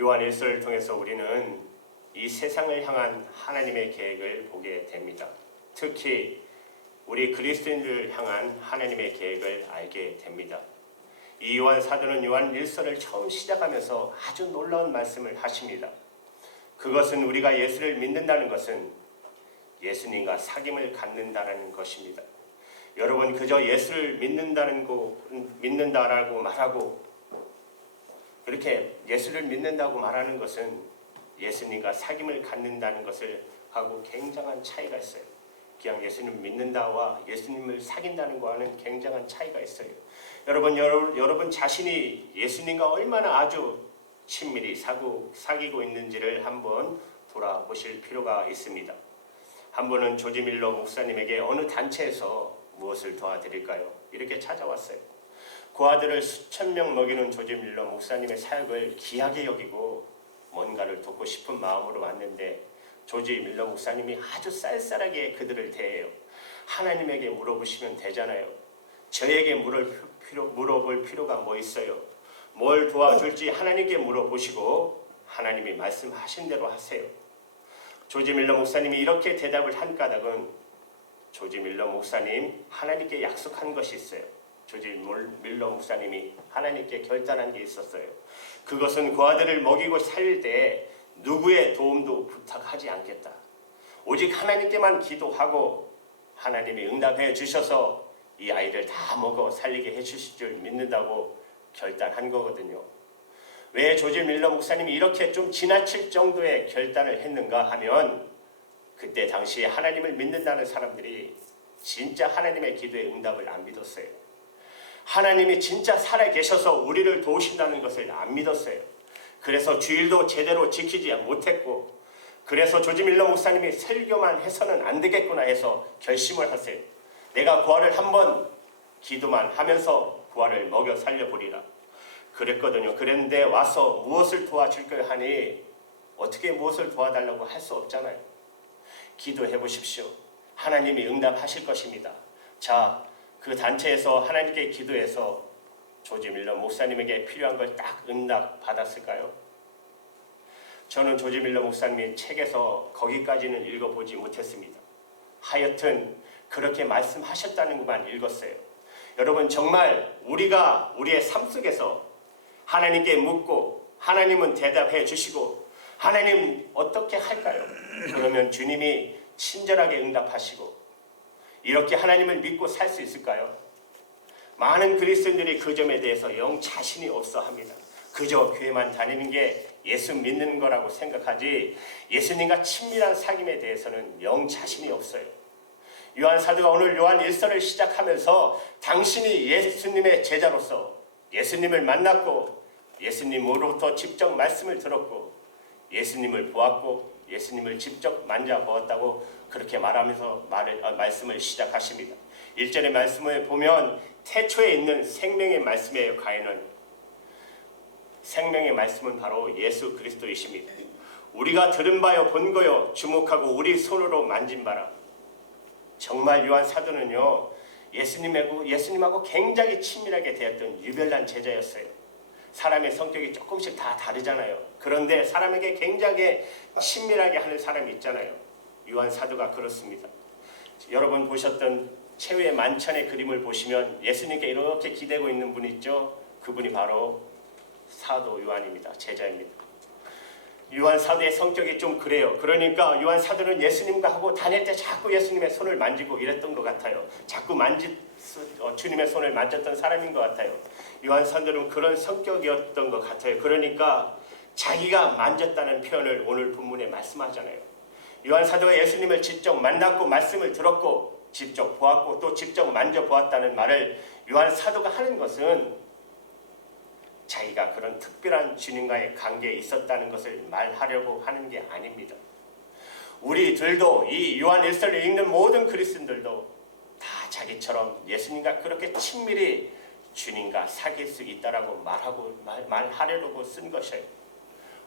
요한일서를 통해서 우리는 이 세상을 향한 하나님의 계획을 보게 됩니다. 특히 우리 그리스도인들을 향한 하나님의 계획을 알게 됩니다. 이 요한 사도는 요한일서를 처음 시작하면서 아주 놀라운 말씀을 하십니다. 그것은 우리가 예수를 믿는다는 것은 예수님과 사귐을 갖는다는 것입니다. 여러분, 그저 예수를 믿는다라고 말하고 그렇게 예수를 믿는다고 말하는 것은 예수님과 사귐을 갖는다는 것을 하고 굉장한 차이가 있어요. 그냥 예수님을 믿는다와 예수님을 사귄다는 거와는 굉장한 차이가 있어요. 여러분 자신이 예수님과 얼마나 아주 친밀히 사귀고 있는지를 한번 돌아보실 필요가 있습니다. 한 번은 조지 밀러 목사님에게 어느 단체에서 무엇을 도와드릴까요? 이렇게 찾아왔어요. 그 아들을 수천 명 먹이는 조지 밀러 목사님의 사역을 귀하게 여기고 뭔가를 돕고 싶은 마음으로 왔는데 조지 밀러 목사님이 아주 쌀쌀하게 그들을 대해요. 하나님에게 물어보시면 되잖아요. 저에게 물어볼 필요가 뭐 있어요? 뭘 도와줄지 하나님께 물어보시고 하나님이 말씀하신 대로 하세요. 조지 밀러 목사님이 이렇게 대답을 한 까닭은 조지 밀러 목사님 하나님께 약속한 것이 있어요. 조지 밀러 목사님이 하나님께 결단한 게 있었어요. 그것은 그 아들을 먹이고 살릴 때 누구의 도움도 부탁하지 않겠다. 오직 하나님께만 기도하고 하나님이 응답해 주셔서 이 아이를 다 먹어 살리게 해주실 줄 믿는다고 결단한 거거든요. 왜 조지 밀러 목사님이 이렇게 좀 지나칠 정도의 결단을 했는가 하면 그때 당시에 하나님을 믿는다는 사람들이 진짜 하나님의 기도의 응답을 안 믿었어요. 하나님이 진짜 살아계셔서 우리를 도우신다는 것을 안 믿었어요. 그래서 주일도 제대로 지키지 못했고 그래서 조지 밀러 목사님이 설교만 해서는 안 되겠구나 해서 결심을 하세요. 내가 구화를 한번 기도만 하면서 구화를 먹여 살려보리라 그랬거든요. 그랬는데 와서 무엇을 도와줄까 하니 어떻게 무엇을 도와달라고 할 수 없잖아요. 기도해 보십시오. 하나님이 응답하실 것입니다. 자, 그 단체에서 하나님께 기도해서 조지 밀러 목사님에게 필요한 걸 딱 응답 받았을까요? 저는 조지 밀러 목사님의 책에서 거기까지는 읽어보지 못했습니다. 하여튼 그렇게 말씀하셨다는 것만 읽었어요. 여러분, 정말 우리가 우리의 삶 속에서 하나님께 묻고 하나님은 대답해 주시고 하나님 어떻게 할까요? 그러면 주님이 친절하게 응답하시고 이렇게 하나님을 믿고 살 수 있을까요? 많은 그리스도인들이 그 점에 대해서 영 자신이 없어 합니다. 그저 교회만 다니는 게 예수 믿는 거라고 생각하지 예수님과 친밀한 사귐에 대해서는 영 자신이 없어요. 요한 사도가 오늘 요한 일서를 시작하면서 당신이 예수님의 제자로서 예수님을 만났고 예수님으로부터 직접 말씀을 들었고 예수님을 보았고 예수님을 직접 만져보았다고 그렇게 말하면서 말씀을 시작하십니다. 1절의 말씀을 보면 태초에 있는 생명의 말씀이에요. 가인은 생명의 말씀은 바로 예수 그리스도이십니다. 우리가 들은 바요 본 거요 주목하고 우리 손으로 만진 바라. 정말 요한 사도는요 예수님하고 굉장히 친밀하게 되었던 유별난 제자였어요. 사람의 성격이 조금씩 다 다르잖아요. 그런데 사람에게 굉장히 친밀하게 하는 사람이 있잖아요. 요한 사도가 그렇습니다. 여러분 보셨던 최후의 만찬의 그림을 보시면 예수님께 이렇게 기대고 있는 분이 있죠. 그분이 바로 사도 요한입니다. 제자입니다. 요한 사도의 성격이 좀 그래요. 그러니까 요한 사도는 예수님과 하고 다닐 때 자꾸 예수님의 손을 만지고 이랬던 것 같아요. 자꾸 주님의 손을 만졌던 사람인 것 같아요. 요한 사도는 그런 성격이었던 것 같아요. 그러니까 자기가 만졌다는 표현을 오늘 본문에 말씀하잖아요. 요한 사도가 예수님을 직접 만났고 말씀을 들었고 직접 보았고 또 직접 만져보았다는 말을 요한 사도가 하는 것은 자기가 그런 특별한 주님과의 관계에 있었다는 것을 말하려고 하는 게 아닙니다. 우리들도 이 요한 일서를 읽는 모든 그리스도인들도 다 자기처럼 예수님과 그렇게 친밀히 주님과 사귈 수 있다라고 말하려고 쓴 것이에요.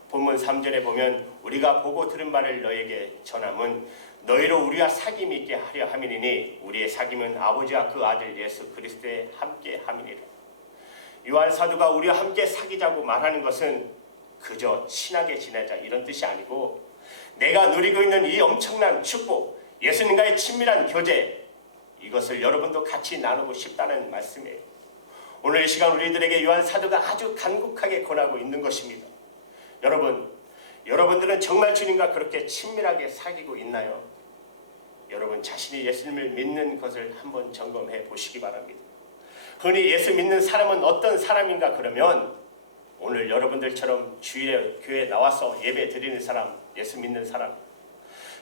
본문 3절에 보면 우리가 보고 들은 바를 너에게 전함은 너희로 우리와 사귐이 있게 하려 함이니 우리의 사귐은 아버지와 그 아들 예수 그리스도에 함께 함이니라. 요한 사도가 우리와 함께 사귀자고 말하는 것은 그저 친하게 지내자 이런 뜻이 아니고 내가 누리고 있는 이 엄청난 축복, 예수님과의 친밀한 교제, 이것을 여러분도 같이 나누고 싶다는 말씀이에요. 오늘 이 시간 우리들에게 요한 사도가 아주 간곡하게 권하고 있는 것입니다. 여러분들은 정말 주님과 그렇게 친밀하게 사귀고 있나요? 여러분 자신이 예수님을 믿는 것을 한번 점검해 보시기 바랍니다. 흔히 예수 믿는 사람은 어떤 사람인가 그러면 오늘 여러분들처럼 주일에 교회에 나와서 예배 드리는 사람, 예수 믿는 사람,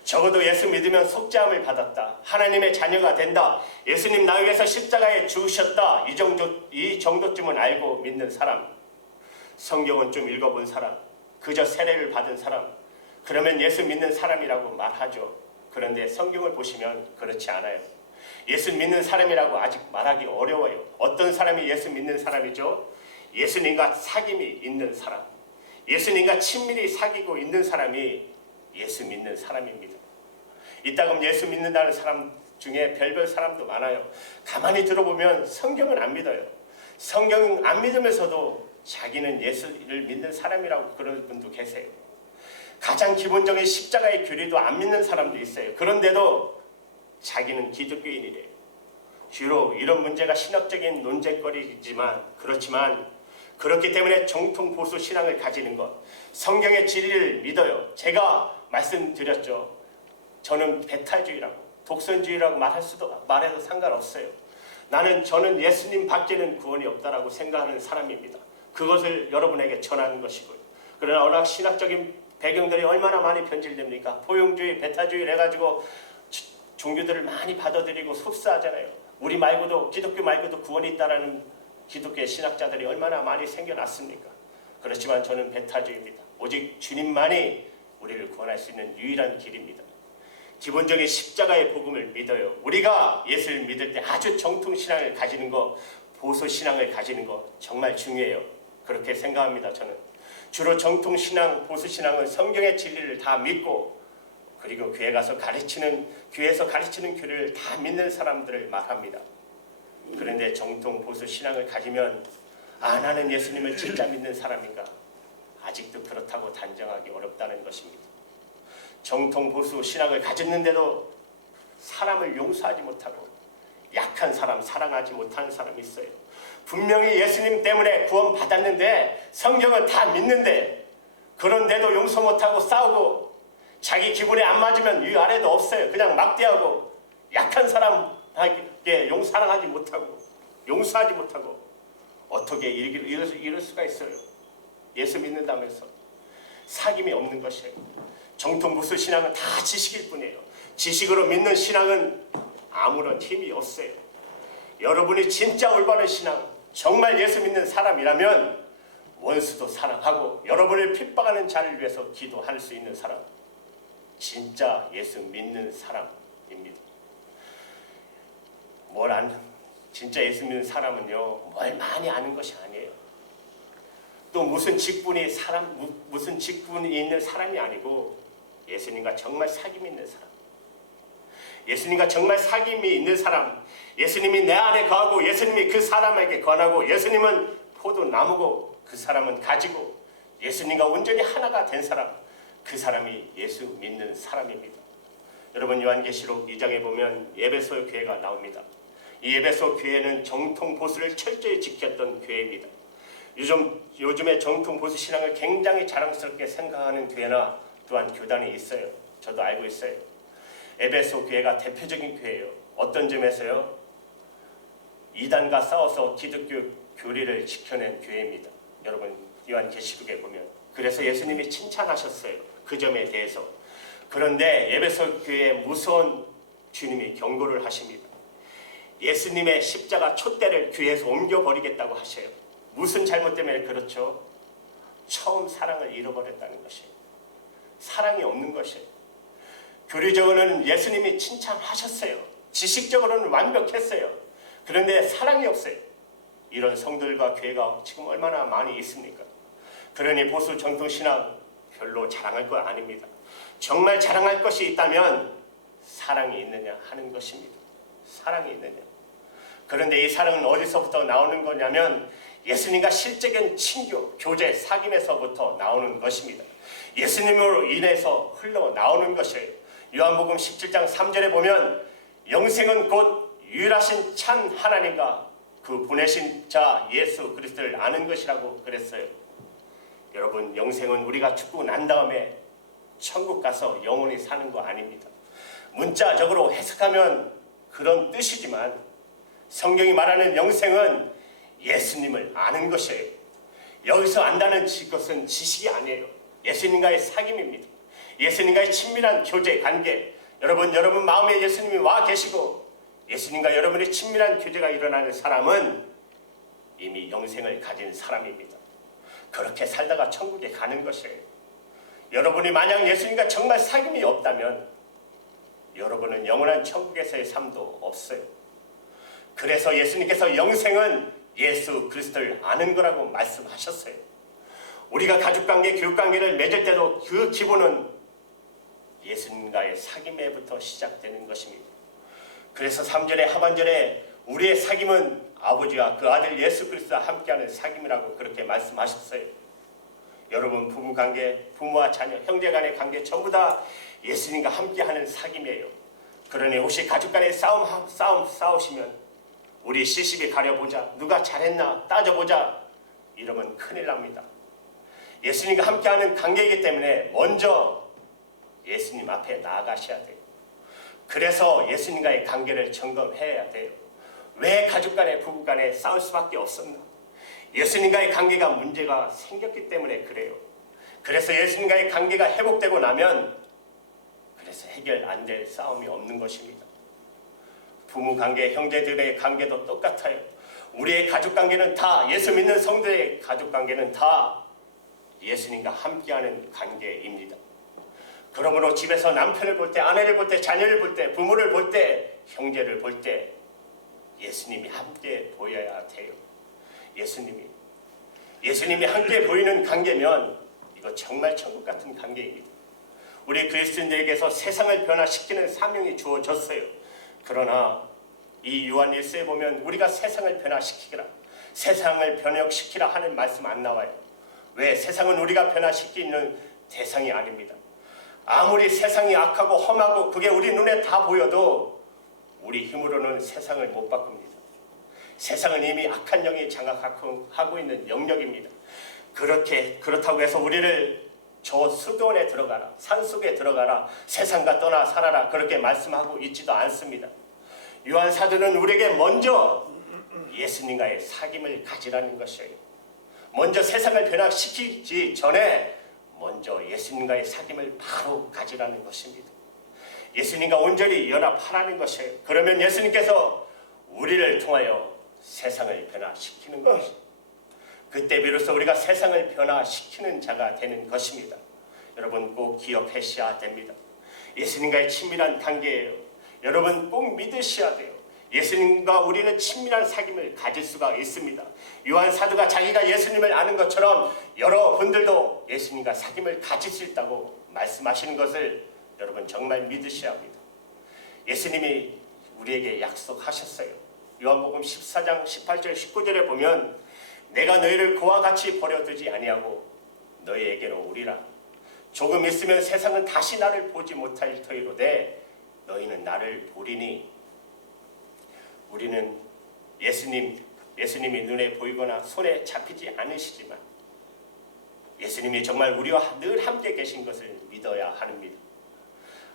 적어도 예수 믿으면 속죄함을 받았다, 하나님의 자녀가 된다, 예수님 나를 위해서 십자가에 죽으셨다, 이 정도쯤은 알고 믿는 사람, 성경은 좀 읽어본 사람, 그저 세례를 받은 사람, 그러면 예수 믿는 사람이라고 말하죠. 그런데 성경을 보시면 그렇지 않아요. 예수 믿는 사람이라고 아직 말하기 어려워요. 어떤 사람이 예수 믿는 사람이죠? 예수님과 사귐이 있는 사람, 예수님과 친밀히 사귀고 있는 사람이 예수 믿는 사람입니다. 이따금 예수 믿는다는 사람 중에 별별 사람도 많아요. 가만히 들어보면 성경은 안 믿어요. 성경 안 믿으면서도 자기는 예수를 믿는 사람이라고 그런 분도 계세요. 가장 기본적인 십자가의 교리도 안 믿는 사람도 있어요. 그런데도 자기는 기독교인이래요. 주로 이런 문제가 신학적인 논쟁거리지만 그렇기 때문에 정통 보수 신앙을 가지는 것, 성경의 진리를 믿어요. 제가 말씀드렸죠. 저는 배탈주의라고, 독선주의라고 말해도 상관없어요. 저는 예수님 밖에는 구원이 없다라고 생각하는 사람입니다. 그것을 여러분에게 전하는 것이고요. 그러나 워낙 신학적인 배경들이 얼마나 많이 변질됩니까? 포용주의, 배타주의를 해가지고 종교들을 많이 받아들이고 흡수하잖아요. 우리 말고도, 기독교 말고도 구원이 있다라는 기독교의 신학자들이 얼마나 많이 생겨났습니까? 그렇지만 저는 배타주의입니다. 오직 주님만이 우리를 구원할 수 있는 유일한 길입니다. 기본적인 십자가의 복음을 믿어요. 우리가 예수를 믿을 때 아주 정통신앙을 가지는 것, 보수신앙을 가지는 것 정말 중요해요. 그렇게 생각합니다. 저는 주로 정통신앙, 보수신앙은 성경의 진리를 다 믿고 그리고 교회에서 가르치는 교리를 다 믿는 사람들을 말합니다. 그런데 정통 보수 신앙을 가지면 나는 예수님을 진짜 믿는 사람인가? 아직도 그렇다고 단정하기 어렵다는 것입니다. 정통 보수 신앙을 가졌는데도 사람을 용서하지 못하고 약한 사람, 사랑하지 못하는 사람이 있어요. 분명히 예수님 때문에 구원 받았는데 성경은 다 믿는데 그런데도 용서 못하고 싸우고 자기 기분에 안 맞으면 위아래도 없어요. 그냥 막대하고 약한 사람에게 사랑하지 못하고 용서하지 못하고 어떻게 이럴 수가 있어요? 예수 믿는다면서 사귐이 없는 것이에요. 정통 보수 신앙은 다 지식일 뿐이에요. 지식으로 믿는 신앙은 아무런 힘이 없어요. 여러분이 진짜 올바른 신앙, 정말 예수 믿는 사람이라면 원수도 사랑하고 여러분을 핍박하는 자를 위해서 기도할 수 있는 사람, 진짜 예수 믿는 사람입니다. 진짜 예수 믿는 사람은요, 뭘 많이 아는 것이 아니에요. 또 무슨 직분이 있는 사람이 아니고 예수님과 정말 사귐이 있는 사람, 예수님과 정말 사귐이 있는 사람, 예수님이 내 안에 거하고 예수님이 그 사람에게 권하고 예수님은 포도나무고 그 사람은 가지고 예수님과 온전히 하나가 된 사람, 그 사람이 예수 믿는 사람입니다. 여러분 요한계시록 2장에 보면 에베소 교회가 나옵니다. 이 에베소 교회는 정통 보수를 철저히 지켰던 교회입니다. 요즘에 정통 보수 신앙을 굉장히 자랑스럽게 생각하는 교회나 또한 교단이 있어요. 저도 알고 있어요. 에베소 교회가 대표적인 교회예요. 어떤 점에서요? 이단과 싸워서 기독교 교리를 지켜낸 교회입니다. 여러분 요한계시록에 보면 그래서 예수님이 칭찬하셨어요. 그 점에 대해서. 그런데 에베소 교회에 무서운 주님이 경고를 하십니다. 예수님의 십자가 촛대를 교회에서 옮겨버리겠다고 하셔요. 무슨 잘못 때문에 그렇죠? 처음 사랑을 잃어버렸다는 것이에요. 사랑이 없는 것이에요. 교리적으로는 예수님이 칭찬하셨어요. 지식적으로는 완벽했어요. 그런데 사랑이 없어요. 이런 성도들과 교회가 지금 얼마나 많이 있습니까? 그러니 보수 정통신앙 별로 자랑할 거 아닙니다. 정말 자랑할 것이 있다면 사랑이 있느냐 하는 것입니다. 사랑이 있느냐. 그런데 이 사랑은 어디서부터 나오는 거냐면 예수님과 실적인 친교, 교제, 사귐에서부터 나오는 것입니다. 예수님으로 인해서 흘러나오는 것이에요. 요한복음 17장 3절에 보면 영생은 곧 유일하신 참 하나님과 그 보내신 자 예수 그리스도를 아는 것이라고 그랬어요. 여러분, 영생은 우리가 죽고 난 다음에 천국 가서 영원히 사는 거 아닙니다. 문자적으로 해석하면 그런 뜻이지만 성경이 말하는 영생은 예수님을 아는 것이에요. 여기서 안다는 것은 지식이 아니에요. 예수님과의 사귐입니다. 예수님과의 친밀한 교제, 관계. 여러분 마음에 예수님이 와 계시고 예수님과 여러분의 친밀한 교제가 일어나는 사람은 이미 영생을 가진 사람입니다. 그렇게 살다가 천국에 가는 것이에요. 여러분이 만약 예수님과 정말 사귐이 없다면 여러분은 영원한 천국에서의 삶도 없어요. 그래서 예수님께서 영생은 예수 그리스도를 아는 거라고 말씀하셨어요. 우리가 가족관계, 교육관계를 맺을 때도 그 기본은 예수님과의 사귐에부터 시작되는 것입니다. 그래서 3절의 하반절에 우리의 사귐은 아버지와 그 아들 예수 그리스도와 함께하는 사귐이라고 그렇게 말씀하셨어요. 여러분, 부부관계, 부모와 자녀, 형제간의 관계 전부 다 예수님과 함께하는 사귐이에요. 그러니 혹시 가족간에 싸우시면 우리 시집에 가려보자, 누가 잘했나 따져보자, 이러면 큰일 납니다. 예수님과 함께하는 관계이기 때문에 먼저 예수님 앞에 나아가셔야 돼요. 그래서 예수님과의 관계를 점검해야 돼요. 왜 가족간에, 부부간에 싸울 수밖에 없었나? 예수님과의 관계가 문제가 생겼기 때문에 그래요. 그래서 예수님과의 관계가 회복되고 나면 그래서 해결 안 될 싸움이 없는 것입니다. 부모 관계, 형제들의 관계도 똑같아요. 우리의 가족 관계는 다, 예수 믿는 성도의 가족 관계는 다 예수님과 함께하는 관계입니다. 그러므로 집에서 남편을 볼 때, 아내를 볼 때, 자녀를 볼 때, 부모를 볼 때, 형제를 볼 때 예수님이 함께 보여야 돼요. 예수님이 함께 보이는 관계면 이거 정말 천국 같은 관계입니다. 우리 그리스도인들에게서 세상을 변화시키는 사명이 주어졌어요. 그러나 이 요한 1서에 보면 우리가 세상을 변화시키라, 세상을 변혁시키라 하는 말씀 안 나와요. 왜? 세상은 우리가 변화시키는 대상이 아닙니다. 아무리 세상이 악하고 험하고 그게 우리 눈에 다 보여도 우리 힘으로는 세상을 못 바꿉니다. 세상은 이미 악한 영이 장악하고 있는 영역입니다. 그렇다고 해서 우리를 저 수도원에 들어가라, 산속에 들어가라, 세상과 떠나 살아라 그렇게 말씀하고 있지도 않습니다. 요한 사도는 우리에게 먼저 예수님과의 사귐을 가지라는 것이에요. 먼저 세상을 변화시키기 전에 먼저 예수님과의 사귐을 바로 가지라는 것입니다. 예수님과 온전히 연합하라는 것이에요. 그러면 예수님께서 우리를 통하여 세상을 변화시키는 것입니다. 그때 비로소 우리가 세상을 변화시키는 자가 되는 것입니다. 여러분 꼭 기억하셔야 됩니다. 예수님과의 친밀한 관계예요. 여러분 꼭 믿으셔야 돼요. 예수님과 우리는 친밀한 사귐을 가질 수가 있습니다. 요한 사도가 자기가 예수님을 아는 것처럼 여러분들도 예수님과 사귐을 가질 수 있다고 말씀하시는 것을 여러분 정말 믿으셔야 합니다. 예수님이 우리에게 약속하셨어요. 요한복음 14장 18절 19절에 보면 내가 너희를 그와 같이 버려두지 아니하고 너희에게로 오리라. 조금 있으면 세상은 다시 나를 보지 못할 터이로되 너희는 나를 보리니. 우리는 예수님이 눈에 보이거나 손에 잡히지 않으시지만 예수님이 정말 우리와 늘 함께 계신 것을 믿어야 합니다.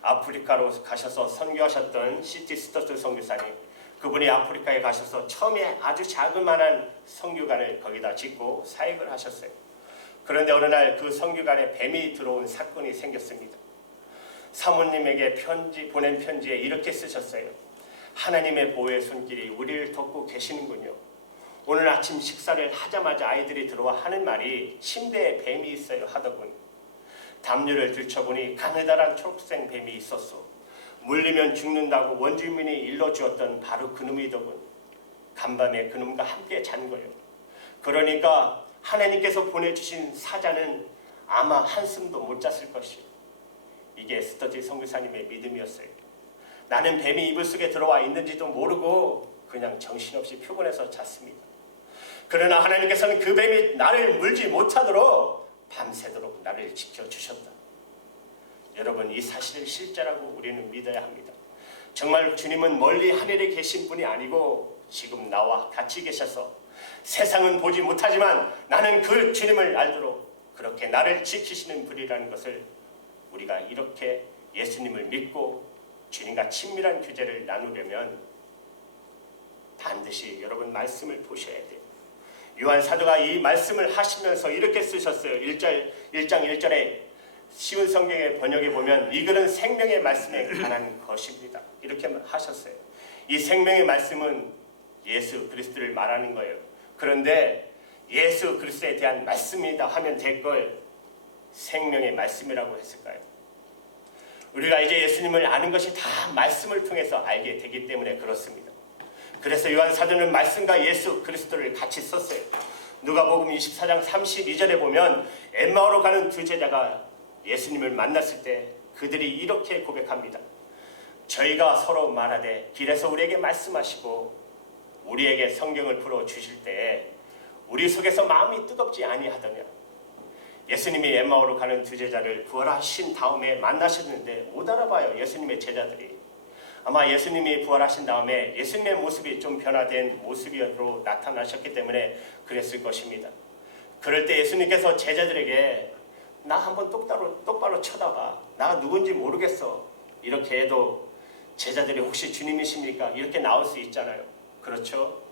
아프리카로 가셔서 선교하셨던 C.T. 스토트 선교사님, 그분이 아프리카에 가셔서 처음에 아주 자그마한 선교관을 거기다 짓고 사역을 하셨어요. 그런데 어느 날 그 선교관에 뱀이 들어온 사건이 생겼습니다. 사모님에게 보낸 편지에 이렇게 쓰셨어요. 하나님의 보호의 손길이 우리를 덮고 계시는군요. 오늘 아침 식사를 하자마자 아이들이 들어와 하는 말이 침대에 뱀이 있어요 하더군. 담요를 들춰보니 가느다란 초록색 뱀이 있었소. 물리면 죽는다고 원주민이 일러주었던 바로 그놈이더군. 간밤에 그놈과 함께 잔 거예요. 그러니까 하나님께서 보내주신 사자는 아마 한숨도 못 잤을 것이요. 이게 스터디 선교사님의 믿음이었어요. 나는 뱀이 이불 속에 들어와 있는지도 모르고 그냥 정신없이 피곤해서 잤습니다. 그러나 하나님께서는 그 뱀이 나를 물지 못하도록 밤새도록 나를 지켜주셨다. 여러분, 이 사실을 실제라고 우리는 믿어야 합니다. 정말 주님은 멀리 하늘에 계신 분이 아니고 지금 나와 같이 계셔서 세상은 보지 못하지만 나는 그 주님을 알도록 그렇게 나를 지키시는 분이라는 것을 우리가 이렇게 예수님을 믿고 주님과 친밀한 교제를 나누려면 반드시 여러분 말씀을 보셔야 돼요. 요한 사도가 이 말씀을 하시면서 이렇게 쓰셨어요. 1장 1절에 쉬운 성경의 번역에 보면 이 글은 생명의 말씀에 관한 것입니다. 이렇게 하셨어요. 이 생명의 말씀은 예수 그리스도를 말하는 거예요. 그런데 예수 그리스도에 대한 말씀이다 하면 될 걸 생명의 말씀이라고 했을까요? 우리가 이제 예수님을 아는 것이 다 말씀을 통해서 알게 되기 때문에 그렇습니다. 그래서 요한 사도는 말씀과 예수 그리스도를 같이 썼어요. 누가복음 24장 32절에 보면 엠마오로 가는 두 제자가 예수님을 만났을 때 그들이 이렇게 고백합니다. 저희가 서로 말하되 길에서 우리에게 말씀하시고 우리에게 성경을 풀어주실 때에 우리 속에서 마음이 뜨겁지 아니하더냐. 예수님이 엠마오로 가는 두 제자를 부활하신 다음에 만나셨는데 못 알아봐요. 예수님의 제자들이. 아마 예수님이 부활하신 다음에 예수님의 모습이 좀 변화된 모습으로 나타나셨기 때문에 그랬을 것입니다. 그럴 때 예수님께서 제자들에게 나 한번 똑바로 쳐다봐. 나 누군지 모르겠어. 이렇게 해도 제자들이 혹시 주님이십니까? 이렇게 나올 수 있잖아요. 그렇죠?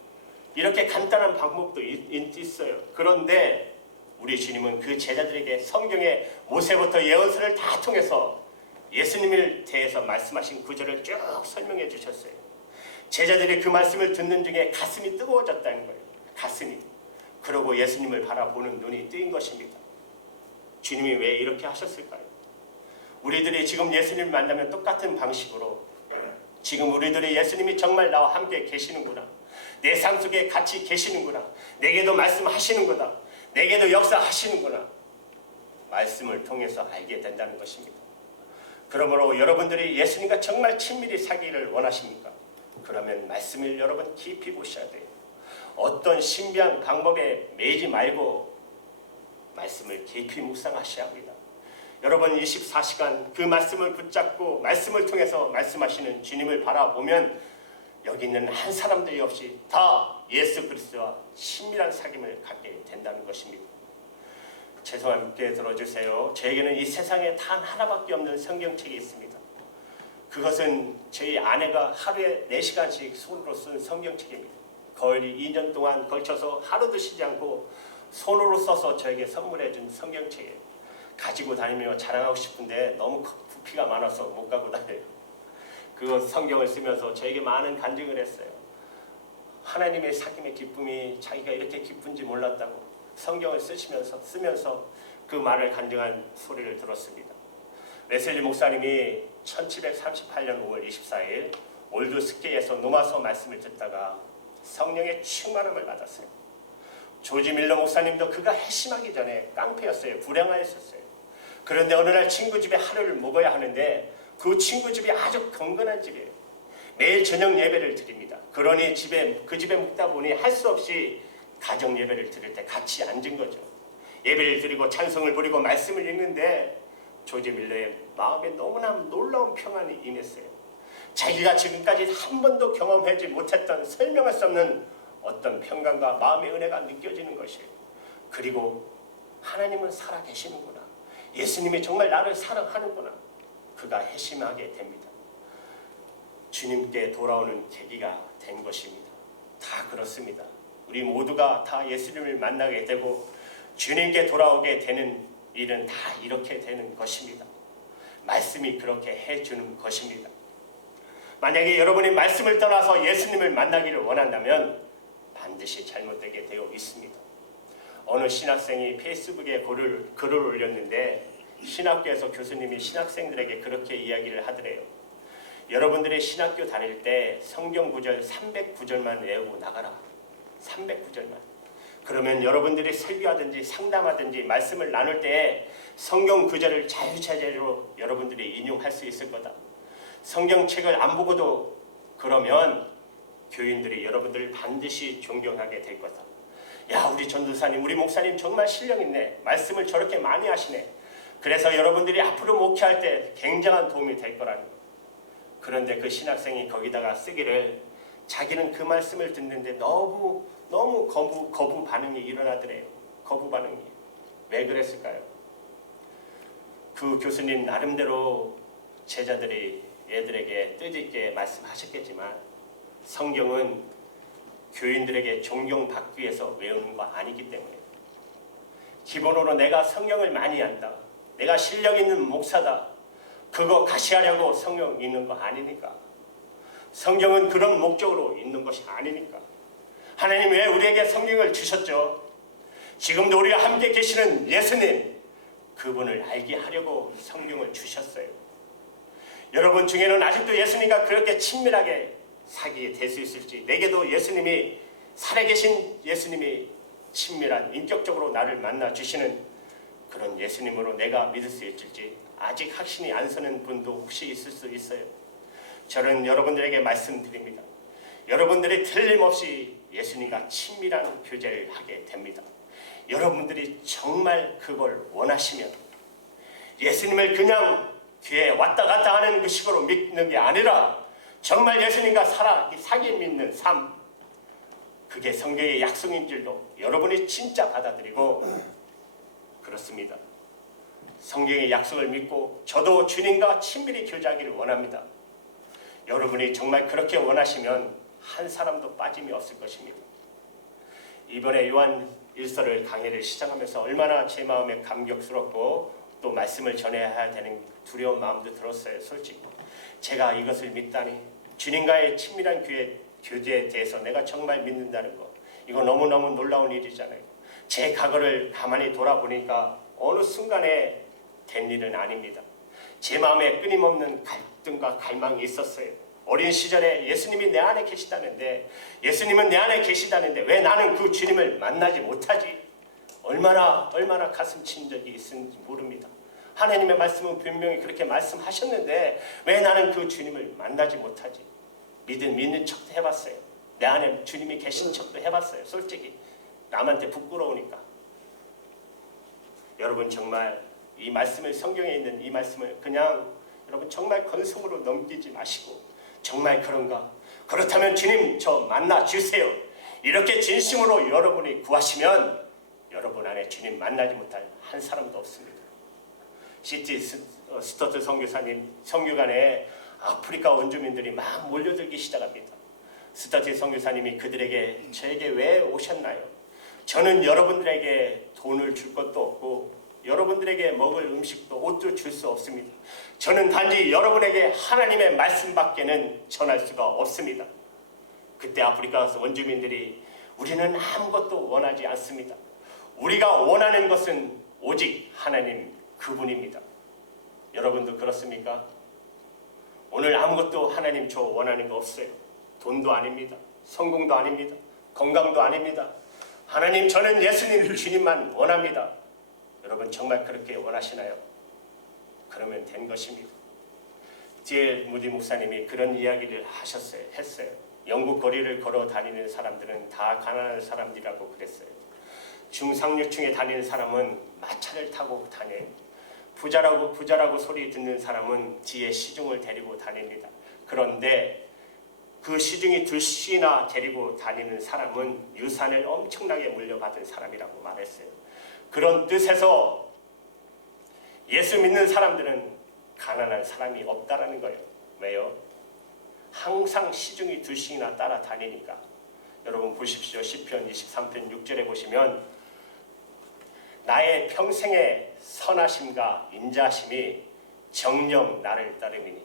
이렇게 간단한 방법도 있어요. 그런데 우리 주님은 그 제자들에게 성경의 모세부터 예언서를 다 통해서 예수님을 대해서 말씀하신 구절을 쭉 설명해 주셨어요. 제자들이 그 말씀을 듣는 중에 가슴이 뜨거워졌다는 거예요. 가슴이. 그러고 예수님을 바라보는 눈이 뜨인 것입니다. 주님이 왜 이렇게 하셨을까요? 우리들이 지금 예수님을 만나면 똑같은 방식으로 지금 우리들이 예수님이 정말 나와 함께 계시는구나. 내 삶 속에 같이 계시는구나. 내게도 말씀하시는구나. 내게도 역사하시는구나. 말씀을 통해서 알게 된다는 것입니다. 그러므로 여러분들이 예수님과 정말 친밀히 사귀기를 원하십니까? 그러면 말씀을 여러분 깊이 보셔야 돼요. 어떤 신비한 방법에 매이지 말고 말씀을 깊이 묵상하셔야 합니다. 여러분 24시간 그 말씀을 붙잡고 말씀을 통해서 말씀하시는 주님을 바라보면 여기 있는 한 사람들이 없이 다 예수 그리스도와 친밀한 사귐을 갖게 된다는 것입니다. 죄송하게 들어주세요. 저에게는 이 세상에 단 하나밖에 없는 성경책이 있습니다. 그것은 저희 아내가 하루에 4시간씩 손으로 쓴 성경책입니다. 거의 2년 동안 걸쳐서 하루도 쉬지 않고 손으로 써서 저에게 선물해 준 성경책이에요. 가지고 다니며 자랑하고 싶은데 너무 부피가 많아서 못 가고 다녀요. 그 성경을 쓰면서 저에게 많은 간증을 했어요. 하나님의 사귐의 기쁨이 자기가 이렇게 기쁜지 몰랐다고 성경을 쓰면서 그 말을 간증한 소리를 들었습니다. 웨슬리 목사님이 1738년 5월 24일 올드스케에서 노마서 말씀을 듣다가 성령의 충만함을 받았어요. 조지 밀러 목사님도 그가 회심하기 전에 깡패였어요. 불행하였었어요. 그런데 어느 날 친구 집에 하루를 묵어야 하는데 그 친구 집이 아주 경건한 집이에요. 매일 저녁 예배를 드립니다. 그러니 그 집에 묵다 보니 할 수 없이 가정 예배를 드릴 때 같이 앉은 거죠. 예배를 드리고 찬송을 부리고 말씀을 읽는데 조지 밀러의 마음에 너무나 놀라운 평안이 임했어요. 자기가 지금까지 한 번도 경험하지 못했던 설명할 수 없는 어떤 평강과 마음의 은혜가 느껴지는 것이에요. 그리고 하나님은 살아계시는구나. 예수님이 정말 나를 사랑하는구나. 그가 회심하게 됩니다. 주님께 돌아오는 계기가 된 것입니다. 다 그렇습니다. 우리 모두가 다 예수님을 만나게 되고 주님께 돌아오게 되는 일은 다 이렇게 되는 것입니다. 말씀이 그렇게 해주는 것입니다. 만약에 여러분이 말씀을 떠나서 예수님을 만나기를 원한다면 반드시 잘못되게 되어 있습니다. 어느 신학생이 페이스북에 글을 올렸는데 신학교에서 교수님이 신학생들에게 그렇게 이야기를 하더래요. 여러분들이 신학교 다닐 때 성경 구절 300구절만 외우고 나가라. 300구절만. 그러면 여러분들이 설교하든지 상담하든지 말씀을 나눌 때 성경 구절을 자유자재로 여러분들이 인용할 수 있을 거다. 성경책을 안 보고도 그러면 교인들이 여러분들을 반드시 존경하게 될 거다. 야, 우리 전도사님, 우리 목사님 정말 실력 있네. 말씀을 저렇게 많이 하시네. 그래서 여러분들이 앞으로 목회할 때 굉장한 도움이 될 거라는 거. 그런데 그 신학생이 거기다가 쓰기를 자기는 그 말씀을 듣는데 너무 거부 반응이 일어나더래요. 거부 반응이. 왜 그랬을까요? 그 교수님 나름대로 제자들이 애들에게 뜻있게 말씀하셨겠지만 성경은 교인들에게 존경받기 위해서 외우는 거 아니기 때문에 기본으로 내가 성경을 많이 안다. 내가 실력 있는 목사다. 그거 가시하려고 성경 읽는 거 아니니까. 성경은 그런 목적으로 읽는 것이 아니니까. 하나님 왜 우리에게 성경을 주셨죠? 지금도 우리가 함께 계시는 예수님, 그분을 알게 하려고 성경을 주셨어요. 여러분 중에는 아직도 예수님과 그렇게 친밀하게 사귀게 될 수 있을지, 내게도 예수님이 살아계신 예수님이 친밀한 인격적으로 나를 만나 주시는 그런 예수님으로 내가 믿을 수 있을지 아직 확신이 안 서는 분도 혹시 있을 수 있어요. 저는 여러분들에게 말씀드립니다. 여러분들이 틀림없이 예수님과 친밀한 교제를 하게 됩니다. 여러분들이 정말 그걸 원하시면 예수님을 그냥 귀에 왔다 갔다 하는 그 식으로 믿는 게 아니라 정말 예수님과 사귀 믿는 삶, 그게 성경의 약속인 줄도 여러분이 진짜 받아들이고 그렇습니다. 성경의 약속을 믿고 저도 주님과 친밀히 교제하기를 원합니다. 여러분이 정말 그렇게 원하시면 한 사람도 빠짐이 없을 것입니다. 이번에 요한 1서를 강의를 시작하면서 얼마나 제 마음에 감격스럽고 또 말씀을 전해야 되는 두려운 마음도 들었어요. 솔직히 제가 이것을 믿다니, 주님과의 친밀한 교제에 대해서 내가 정말 믿는다는 거, 이거 너무너무 놀라운 일이잖아요. 제 과거를 가만히 돌아보니까 어느 순간에 된 일은 아닙니다. 제 마음에 끊임없는 갈등과 갈망이 있었어요. 어린 시절에 예수님이 내 안에 계시다는데, 예수님은 내 안에 계시다는데 왜 나는 그 주님을 만나지 못하지? 얼마나 가슴 친 적이 있는지 모릅니다. 하나님의 말씀은 분명히 그렇게 말씀하셨는데 왜 나는 그 주님을 만나지 못하지? 믿는 척도 해봤어요. 내 안에 주님이 계신 척도 해봤어요. 솔직히 남한테 부끄러우니까. 여러분 정말 이 말씀을, 성경에 있는 이 말씀을 그냥 여러분 정말 건성으로 넘기지 마시고, 정말 그런가? 그렇다면 주님 저 만나 주세요. 이렇게 진심으로 여러분이 구하시면 여러분 안에 주님 만나지 못할 한 사람도 없습니다. 시티 스토트 선교사님 선교관에 아프리카 원주민들이 막 몰려들기 시작합니다. 스토트 선교사님이 그들에게 저에게 왜 오셨나요? 저는 여러분들에게 돈을 줄 것도 없고 여러분들에게 먹을 음식도 옷도 줄 수 없습니다. 저는 단지 여러분에게 하나님의 말씀밖에는 전할 수가 없습니다. 그때 아프리카 원주민들이 우리는 아무것도 원하지 않습니다. 우리가 원하는 것은 오직 하나님 그분입니다. 여러분도 그렇습니까? 오늘 아무것도 하나님 저 원하는 거 없어요. 돈도 아닙니다. 성공도 아닙니다. 건강도 아닙니다. 하나님 저는 예수님 주님만 원합니다. 여러분 정말 그렇게 원하시나요? 그러면 된 것입니다. D.L. 무디 목사님이 그런 이야기를 했어요. 영국 거리를 걸어 다니는 사람들은 다 가난한 사람들이라고 그랬어요. 중상류층에 다니는 사람은 마차를 타고 다녀요. 부자라고 소리 듣는 사람은 뒤에 시중을 데리고 다닙니다. 그런데 그 시중이 둘씩이나 데리고 다니는 사람은 유산을 엄청나게 물려받은 사람이라고 말했어요. 그런 뜻에서 예수 믿는 사람들은 가난한 사람이 없다라는 거예요. 왜요? 항상 시중이 둘씩이나 따라다니니까. 여러분 보십시오. 시편 23편 6절에 보시면 나의 평생의 선하심과 인자심이 정녕 나를 따르미니.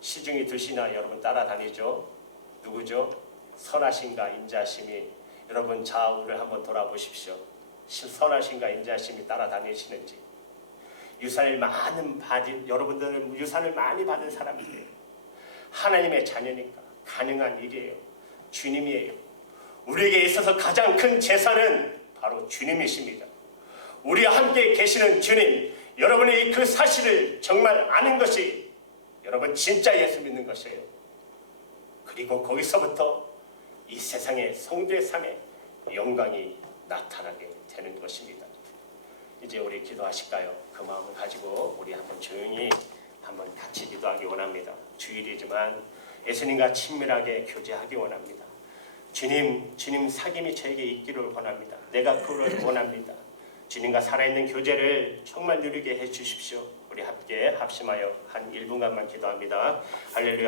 시중이 둘씩이나 여러분 따라다니죠. 누구죠? 선하심과 인자심이. 여러분 좌우를 한번 돌아보십시오. 선하심과 인자심이 따라다니시는지. 여러분들은 유산을 많이 받은 사람이에요. 하나님의 자녀니까 가능한 일이에요. 주님이에요. 우리에게 있어서 가장 큰 재산은 바로 주님이십니다. 우리와 함께 계시는 주님, 여러분이 그 사실을 정말 아는 것이 여러분 진짜 예수 믿는 것이에요. 그리고 거기서부터 이 세상의 성도의 삶에 영광이 나타나게 되는 것입니다. 이제 우리 기도하실까요? 그 마음을 가지고 우리 한번 조용히 한번 같이 기도하기 원합니다. 주일이지만 예수님과 친밀하게 교제하기 원합니다. 주님 사귐이 저에게 있기를 원합니다. 내가 그를 원합니다. 주님과 살아있는 교제를 정말 누리게 해주십시오. 우리 함께 합심하여 한 1분간만 기도합니다. 할렐루야.